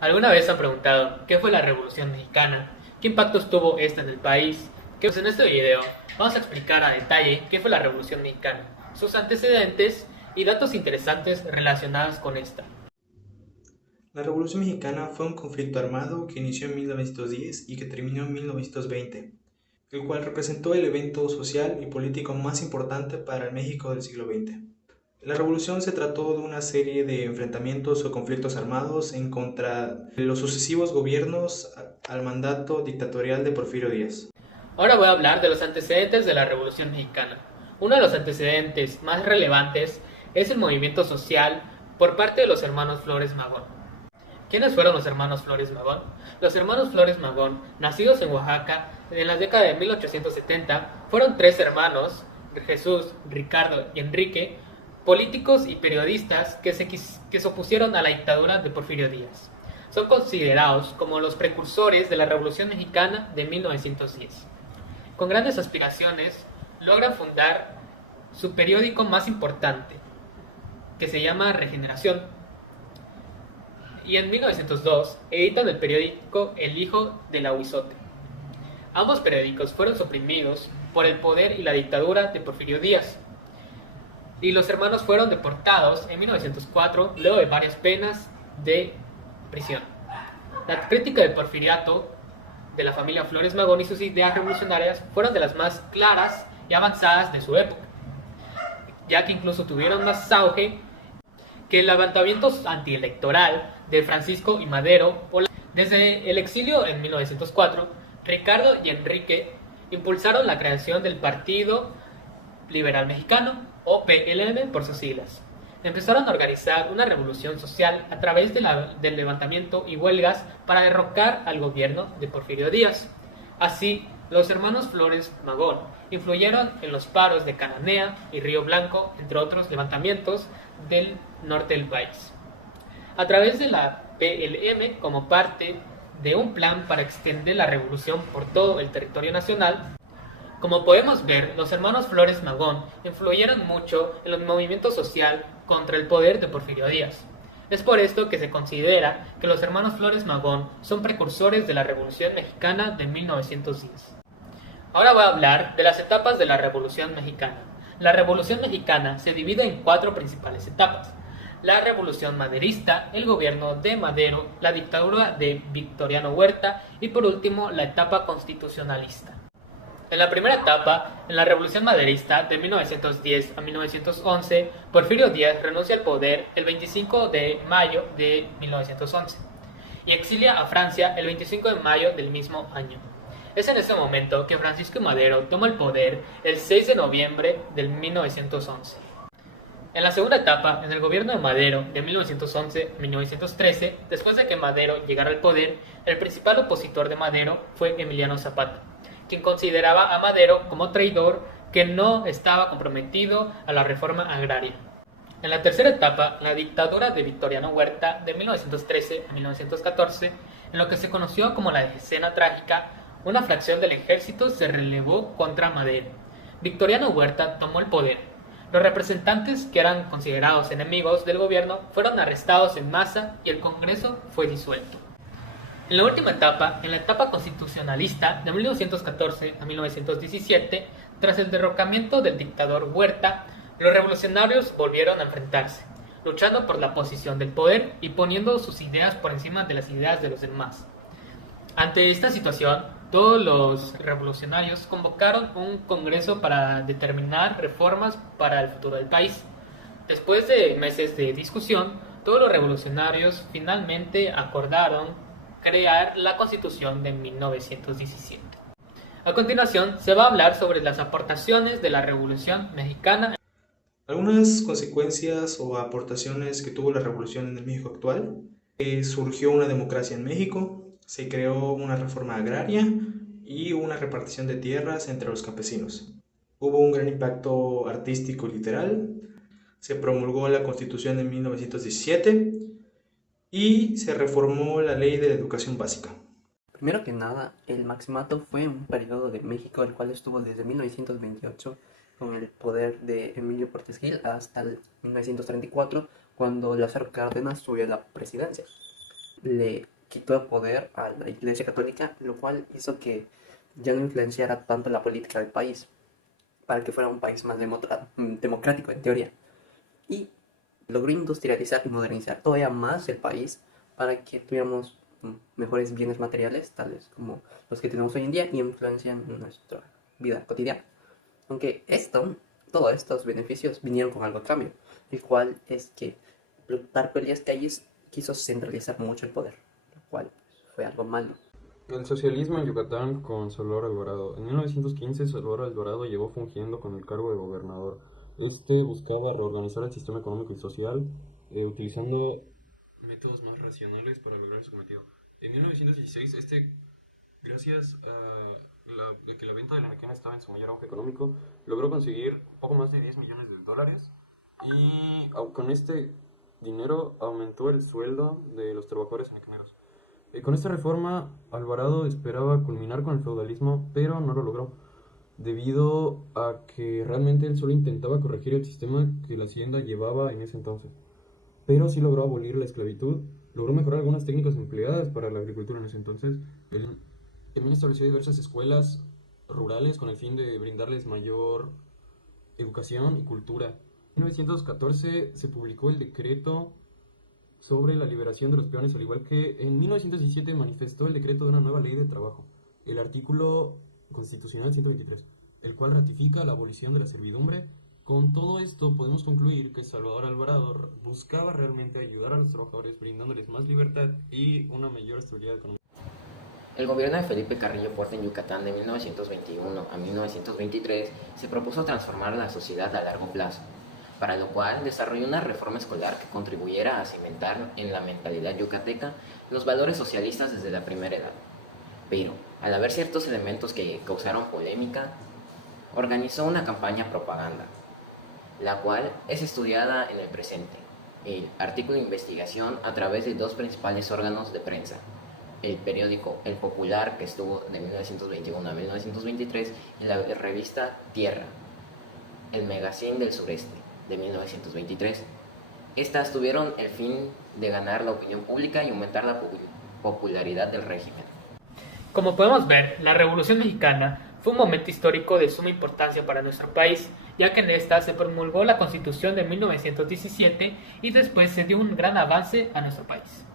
¿Alguna vez han preguntado qué fue la Revolución Mexicana? ¿Qué impactos tuvo esta en el país? Pues en este video vamos a explicar a detalle qué fue la Revolución Mexicana, sus antecedentes y datos interesantes relacionados con esta. La Revolución Mexicana fue un conflicto armado que inició en 1910 y que terminó en 1920, el cual representó el evento social y político más importante para el México del siglo XX. La revolución se trató de una serie de enfrentamientos o conflictos armados en contra de los sucesivos gobiernos al mandato dictatorial de Porfirio Díaz. Ahora voy a hablar de los antecedentes de la Revolución Mexicana. Uno de los antecedentes más relevantes es el movimiento social por parte de los hermanos Flores Magón. ¿Quiénes fueron los hermanos Flores Magón? Los hermanos Flores Magón, nacidos en Oaxaca en la década de 1870, fueron tres hermanos, Jesús, Ricardo y Enrique, políticos y periodistas que se opusieron a la dictadura de Porfirio Díaz. Son considerados como los precursores de la Revolución Mexicana de 1910. Con grandes aspiraciones, logran fundar su periódico más importante, que se llama Regeneración, y en 1902 editan el periódico El Hijo del Ahuizote. Ambos periódicos fueron suprimidos por el poder y la dictadura de Porfirio Díaz, y los hermanos fueron deportados en 1904 luego de varias penas de prisión. La crítica del porfiriato de la familia Flores Magón y sus ideas revolucionarias fueron de las más claras y avanzadas de su época, ya que incluso tuvieron más auge que el levantamiento antielectoral de Francisco y Madero. Desde el exilio en 1904, Ricardo y Enrique impulsaron la creación del Partido Liberal Mexicano, o PLM por sus siglas. Empezaron a organizar una revolución social a través del levantamiento y huelgas para derrocar al gobierno de Porfirio Díaz. Así, los hermanos Flores Magón influyeron en los paros de Cananea y Río Blanco, entre otros levantamientos del norte del país. A través de la PLM, como parte de un plan para extender la revolución por todo el territorio nacional, como podemos ver, los hermanos Flores Magón influyeron mucho en el movimiento social contra el poder de Porfirio Díaz. Es por esto que se considera que los hermanos Flores Magón son precursores de la Revolución Mexicana de 1910. Ahora voy a hablar de las etapas de la Revolución Mexicana. La Revolución Mexicana se divide en cuatro principales etapas: la Revolución Maderista, el gobierno de Madero, la dictadura de Victoriano Huerta y por último la etapa constitucionalista. En la primera etapa, en la Revolución Maderista de 1910 a 1911, Porfirio Díaz renuncia al poder el 25 de mayo de 1911 y exilia a Francia el 25 de mayo del mismo año. Es en ese momento que Francisco Madero toma el poder el 6 de noviembre de 1911. En la segunda etapa, en el gobierno de Madero de 1911 a 1913, después de que Madero llegara al poder, el principal opositor de Madero fue Emiliano Zapata, quien consideraba a Madero como traidor que no estaba comprometido a la reforma agraria. En la tercera etapa, la dictadura de Victoriano Huerta de 1913 a 1914, en lo que se conoció como la Decena Trágica, una fracción del ejército se relevó contra Madero. Victoriano Huerta tomó el poder. Los representantes que eran considerados enemigos del gobierno fueron arrestados en masa y el Congreso fue disuelto. En la última etapa, en la etapa constitucionalista de 1914 a 1917, tras el derrocamiento del dictador Huerta, los revolucionarios volvieron a enfrentarse, luchando por la posición del poder y poniendo sus ideas por encima de las ideas de los demás. Ante esta situación, todos los revolucionarios convocaron un congreso para determinar reformas para el futuro del país. Después de meses de discusión, todos los revolucionarios finalmente acordaron crear la Constitución de 1917. A continuación, se va a hablar sobre las aportaciones de la Revolución Mexicana. Algunas consecuencias o aportaciones que tuvo la revolución en el México actual: surgió una democracia en México, se creó una reforma agraria y una repartición de tierras entre los campesinos. Hubo un gran impacto artístico y literal, se promulgó la Constitución en 1917 y se reformó la Ley de la Educación Básica. Primero que nada, el Maximato fue un periodo de México el cual estuvo desde 1928 con el poder de Emilio Portes Gil hasta el 1934, cuando Lázaro Cárdenas subió a la presidencia. le quitó el poder a la Iglesia Católica, lo cual hizo que ya no influenciara tanto la política del país, para que fuera un país más democrático en teoría. Y logró industrializar y modernizar todavía más el país para que tuviéramos mejores bienes materiales, tales como los que tenemos hoy en día, y influencian nuestra vida cotidiana. Aunque todos estos beneficios vinieron con algo a cambio, el cual es que Plutarco Elías Calles quiso centralizar mucho el poder, lo cual fue algo malo. El socialismo en Yucatán con Salvador Alvarado. En 1915 Salvador Alvarado llegó fungiendo con el cargo de gobernador. Buscaba reorganizar el sistema económico y social, utilizando métodos más racionales para lograr su cometido. En 1916, gracias a que la venta de la máquina estaba en su mayor auge económico, logró conseguir poco más de 10 millones de dólares y con este dinero aumentó el sueldo de los trabajadores anaqueneros. Con esta reforma, Alvarado esperaba culminar con el feudalismo, pero no lo logró, debido a que realmente él solo intentaba corregir el sistema que la hacienda llevaba en ese entonces. Pero sí logró abolir la esclavitud, logró mejorar algunas técnicas empleadas para la agricultura en ese entonces. Él también estableció diversas escuelas rurales con el fin de brindarles mayor educación y cultura. En 1914 se publicó el decreto sobre la liberación de los peones, al igual que en 1917 manifestó el decreto de una nueva ley de trabajo, el artículo constitucional 123, el cual ratifica la abolición de la servidumbre. Con todo esto podemos concluir que Salvador Alvarado buscaba realmente ayudar a los trabajadores, brindándoles más libertad y una mayor estabilidad económica. El gobierno de Felipe Carrillo Puerto en Yucatán de 1921 a 1923 se propuso transformar la sociedad a largo plazo, para lo cual desarrolló una reforma escolar que contribuyera a cimentar en la mentalidad yucateca los valores socialistas desde la primera edad. Pero, al haber ciertos elementos que causaron polémica, organizó una campaña propaganda, la cual es estudiada en el presente, el artículo de investigación a través de dos principales órganos de prensa, el periódico El Popular, que estuvo de 1921 a 1923, y la revista Tierra, el Magazine del Sureste, de 1923. Estas tuvieron el fin de ganar la opinión pública y aumentar la popularidad del régimen. Como podemos ver, la Revolución Mexicana fue un momento histórico de suma importancia para nuestro país, ya que en esta se promulgó la Constitución de 1917 y después se dio un gran avance a nuestro país.